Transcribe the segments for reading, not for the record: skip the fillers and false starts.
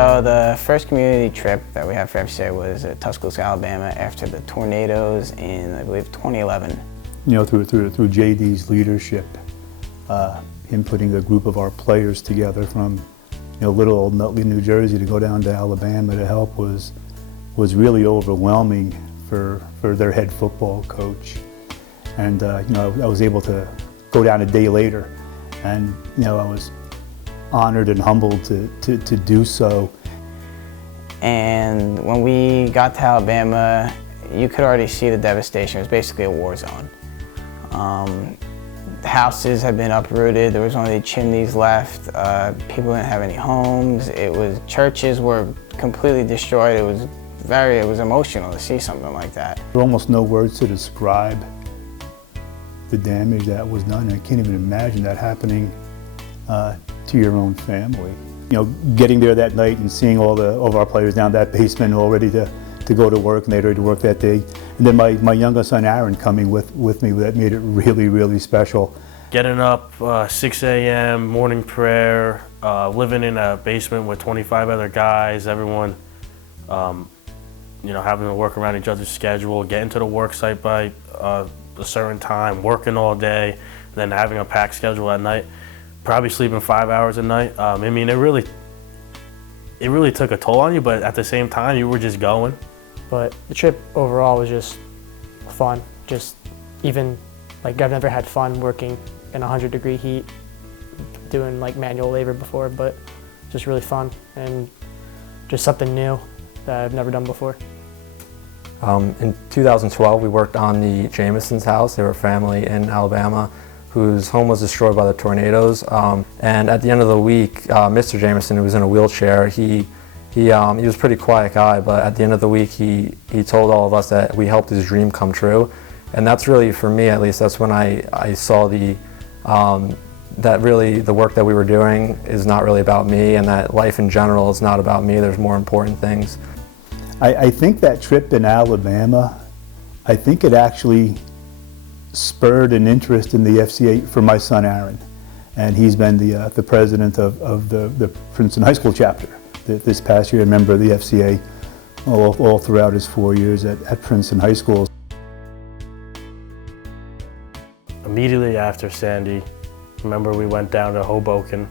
So the first community trip that we had for FCA was at Tuscaloosa, Alabama after the tornadoes in, I believe, 2011. You know, through JD's leadership, him putting a group of our players together from, you know, little old Nutley, New Jersey to go down to Alabama to help was really overwhelming for their head football coach. And you know, I was able to go down a day later, and you know, I was honored and humbled to do so. And when we got to Alabama, you could already see the devastation. It was basically a war zone. The houses had been uprooted. There was only chimneys left. People didn't have any homes. Churches were completely destroyed. It was emotional to see something like that. There are almost no words to describe the damage that was done. I can't even imagine that happening to your own family. You know, getting there that night and seeing all of our players down that basement all ready to go to work, and they'd ready to work that day. And then my youngest son Aaron coming with me, that made it really, really special. Getting up 6 a.m., morning prayer, living in a basement with 25 other guys, everyone you know, having to work around each other's schedule, getting to the work site by a certain time, working all day, then having a packed schedule at night, probably sleeping 5 hours a night. I mean, it really took a toll on you, but at the same time, you were just going. But the trip overall was just fun. Just even, like, I've never had fun working in 100-degree heat, doing like manual labor before, but just really fun and just something new that I've never done before. In 2012, we worked on the Jameson's house. They were a family in Alabama whose home was destroyed by the tornadoes. And at the end of the week, Mr. Jameson, who was in a wheelchair, he was a pretty quiet guy, but at the end of the week, he told all of us that we helped his dream come true. And that's really, for me at least, that's when I saw that really the work that we were doing is not really about me, and that life in general is not about me. There's more important things. I think that trip in Alabama, I think it actually spurred an interest in the FCA for my son Aaron. And he's been the president of the Princeton High School chapter this past year, a member of the FCA all throughout his 4 years at Princeton High School. Immediately after Sandy, remember we went down to Hoboken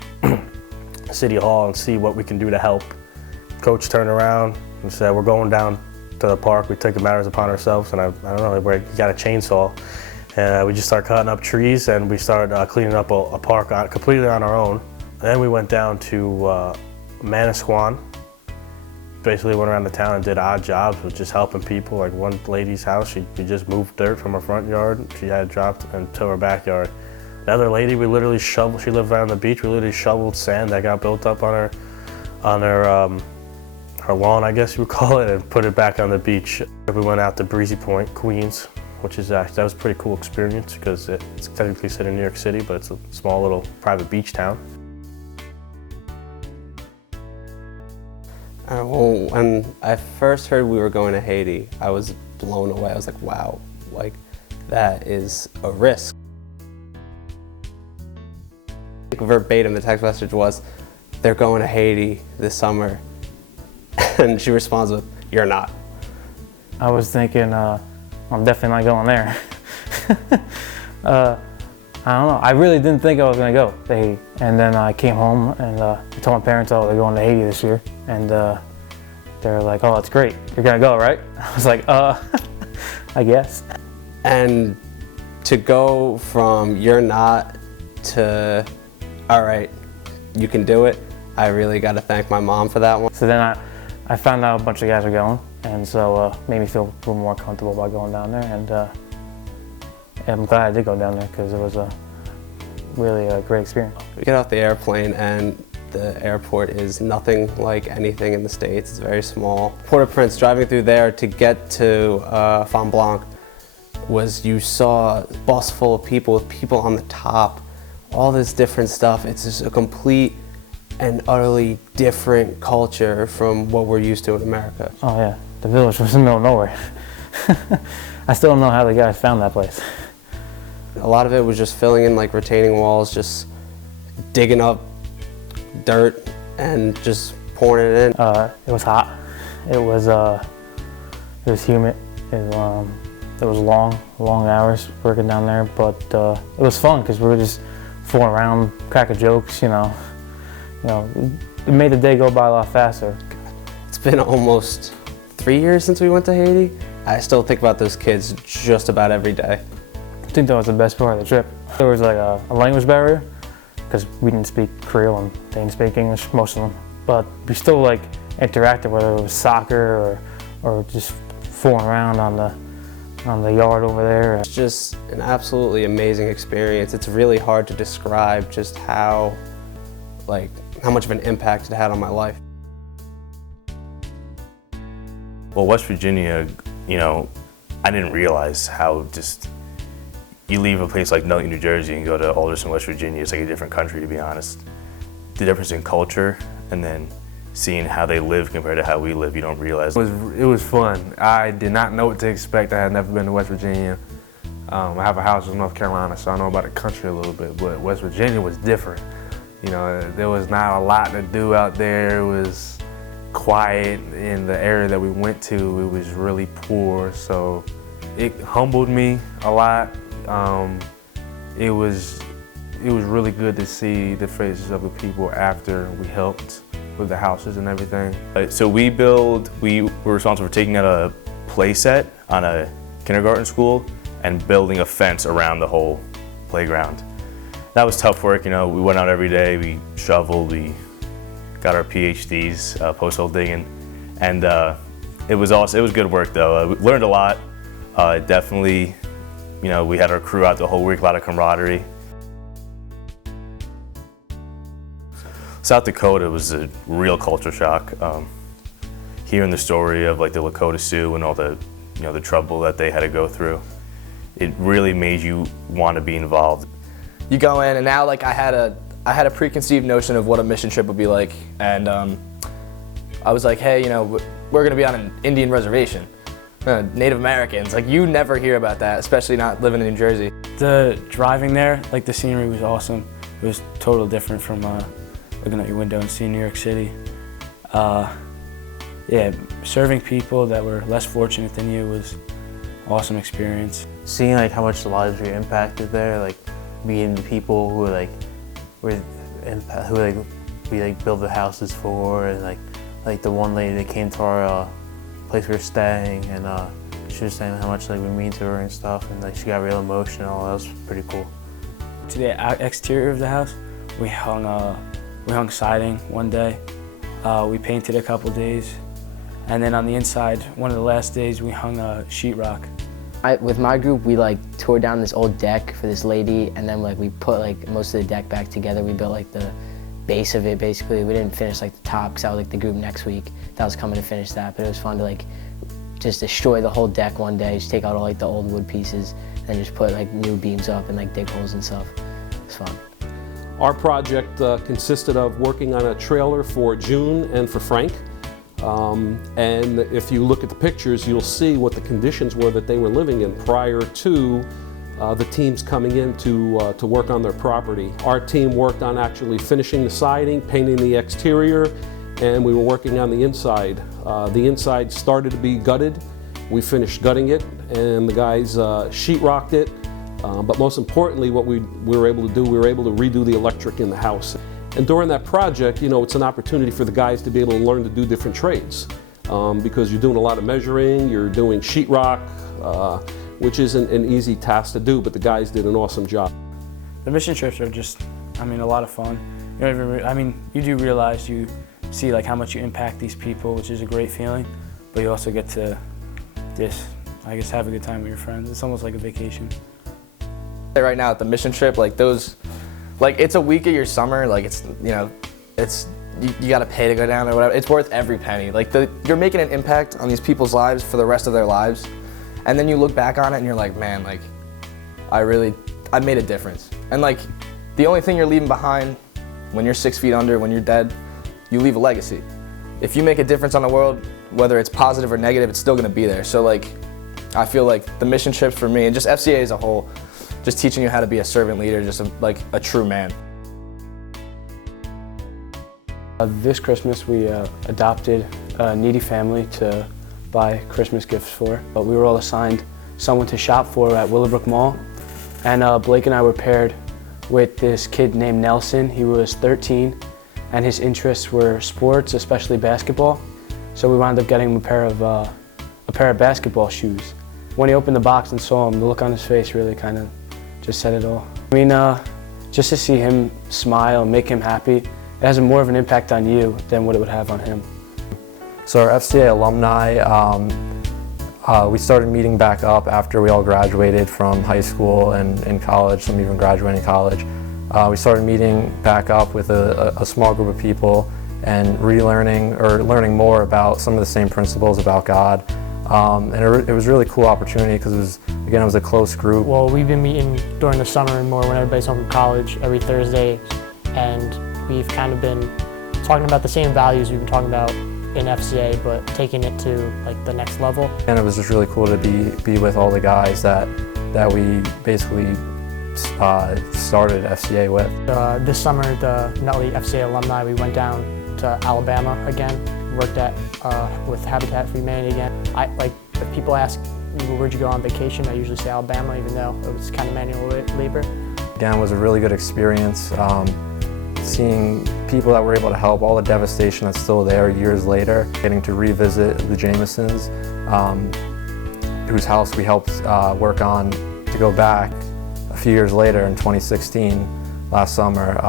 City Hall and see what we can do to help. Coach turned around and said, we're going down to the park. We took the matters upon ourselves, and I don't know, we got a chainsaw. And we just started cutting up trees, and we started cleaning up a park completely on our own. And then we went down to Manasquan. Basically went around the town and did odd jobs with just helping people. Like one lady's house, we just moved dirt from her front yard. She had dropped into her backyard. The other lady, we literally shoveled, she lived right on the beach, we literally shoveled sand that got built up on her lawn, I guess you would call it, and put it back on the beach. We went out to Breezy Point, Queens, which is that was a pretty cool experience because it's technically set in New York City, but it's a small little private beach town. Well, when I first heard we were going to Haiti, I was blown away. I was like, wow, like that is a risk. Verbatim, the text message was, they're going to Haiti this summer. And she responds with, you're not. I was thinking, I'm definitely not going there. I don't know, I really didn't think I was gonna go to Haiti. And then I came home and I told my parents, oh, they're going to Haiti this year. And they were like, oh, that's great, you're gonna go, right? I was like, I guess. And to go from you're not to, all right, you can do it, I really gotta thank my mom for that one. So then I found out a bunch of guys were going, and so made me feel a little more comfortable about going down there. And I'm glad I did go down there because it was really a great experience. We get off the airplane and the airport is nothing like anything in the States. It's very small. Port-au-Prince, driving through there to get to Font Blanc, you saw a bus full of people with people on the top, all this different stuff. It's just a complete and utterly different culture from what we're used to in America. Oh yeah, the village was in the middle of nowhere. I still don't know how the guys found that place. A lot of it was just filling in like retaining walls, just digging up dirt and just pouring it in. It was hot. It was humid. It was long hours working down there, but it was fun because we were just fooling around, cracking jokes. You know, it made the day go by a lot faster. It's been almost 3 years since we went to Haiti. I still think about those kids just about every day. I think that was the best part of the trip. There was like a language barrier because we didn't speak Creole and they didn't speak English, most of them. But we still like interacted, whether it was soccer or just fooling around on the yard over there. It's just an absolutely amazing experience. It's really hard to describe just how much of an impact it had on my life. Well, West Virginia, I didn't realize how just, you leave a place like Nutley, New Jersey and go to Alderson, West Virginia, it's like a different country, to be honest. The difference in culture and then seeing how they live compared to how we live, you don't realize. It was fun. I did not know what to expect. I had never been to West Virginia. I have a house in North Carolina, so I know about the country a little bit, but West Virginia was different. There was not a lot to do out there. It was quiet. In the area that we went to, it was really poor, so it humbled me a lot. It was really good to see the faces of the people after we helped with the houses and everything. So we were responsible for taking out a play set on a kindergarten school and building a fence around the whole playground. That was tough work, we went out every day, we shoveled, we got our PhDs, post-hole digging, and it was awesome. It was good work though. We learned a lot. Definitely, we had our crew out the whole week, a lot of camaraderie. South Dakota was a real culture shock. Hearing the story of like the Lakota Sioux and all the, the trouble that they had to go through, it really made you want to be involved. You go in and now like I had a preconceived notion of what a mission trip would be like, and I was like, hey, we're gonna be on an Indian reservation, Native Americans. Like you never hear about that, especially not living in New Jersey. The driving there, like the scenery was awesome. It was totally different from looking out your window and seeing New York City. Yeah, serving people that were less fortunate than you was an awesome experience. Seeing like how much the lives were impacted there, like meeting the people who we built the houses for, and like the one lady that came to our place we were staying, and she was saying how much we mean to her and stuff, and she got real emotional. That was pretty cool. To the exterior of the house, we hung siding one day. We painted a couple days, and then on the inside, one of the last days, we hung sheetrock. With my group, we tore down this old deck for this lady, and then we put most of the deck back together. We built the base of it basically. We didn't finish the top because that was the group next week that was coming to finish that. But it was fun to just destroy the whole deck one day, just take out all the old wood pieces, and just put new beams up and dig holes and stuff. It was fun. Our project consisted of working on a trailer for June and for Frank. And if you look at the pictures, you'll see what the conditions were that they were living in prior to the teams coming in to work on their property. Our team worked on actually finishing the siding, painting the exterior, and we were working on the inside. The inside started to be gutted. We finished gutting it, and the guys sheetrocked it. But most importantly, what we were able to do, we were able to redo the electric in the house. And during that project, it's an opportunity for the guys to be able to learn to do different trades because you're doing a lot of measuring, you're doing sheetrock, which isn't an easy task to do, but the guys did an awesome job. The mission trips are just, a lot of fun. You do realize, you see how much you impact these people, which is a great feeling, but you also get to have a good time with your friends. It's almost like a vacation. Right now at the mission trip, it's a week of your summer, you gotta pay to go down or whatever. It's worth every penny. You're making an impact on these people's lives for the rest of their lives, and then you look back on it and you're like, man, I made a difference. And the only thing you're leaving behind when you're 6 feet under, when you're dead, you leave a legacy. If you make a difference on the world, whether it's positive or negative, it's still gonna be there. So I feel the mission trips for me, and just FCA as a whole, just teaching you how to be a servant leader, just a true man. This Christmas we adopted a needy family to buy Christmas gifts for. But we were all assigned someone to shop for at Willowbrook Mall. And Blake and I were paired with this kid named Nelson. He was 13 and his interests were sports, especially basketball. So we wound up getting him a pair of basketball shoes. When he opened the box and saw him, the look on his face really kind of just said it all. I mean, just to see him smile and make him happy, it has more of an impact on you than what it would have on him. So our FCA alumni, we started meeting back up after we all graduated from high school and in college, some even graduating college. We started meeting back up with a small group of people and relearning or learning more about some of the same principles about God. And it was a really cool opportunity because it was a close group. Well, we've been meeting during the summer and more when everybody's home from college every Thursday, and we've kind of been talking about the same values we've been talking about in FCA, but taking it to like the next level. And it was just really cool to be with all the guys that we basically started FCA with. This summer, the Nutley FCA alumni, we went down to Alabama again, worked with Habitat for Humanity again. If people ask where'd you go on vacation, I usually say Alabama, even though it was kind of manual labor. Again, it was a really good experience. Seeing people that were able to help, all the devastation that's still there years later, getting to revisit the Jamesons, whose house we helped work on to go back a few years later in 2016, last summer.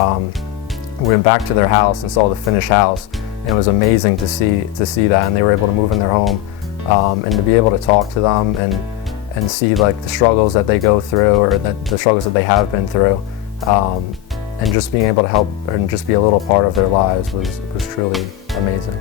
We went back to their house and saw the finished house, and it was amazing to see that, and they were able to move in their home and to be able to talk to them and see like the struggles that they go through or the struggles that they have been through. And just being able to help and just be a little part of their lives was truly amazing.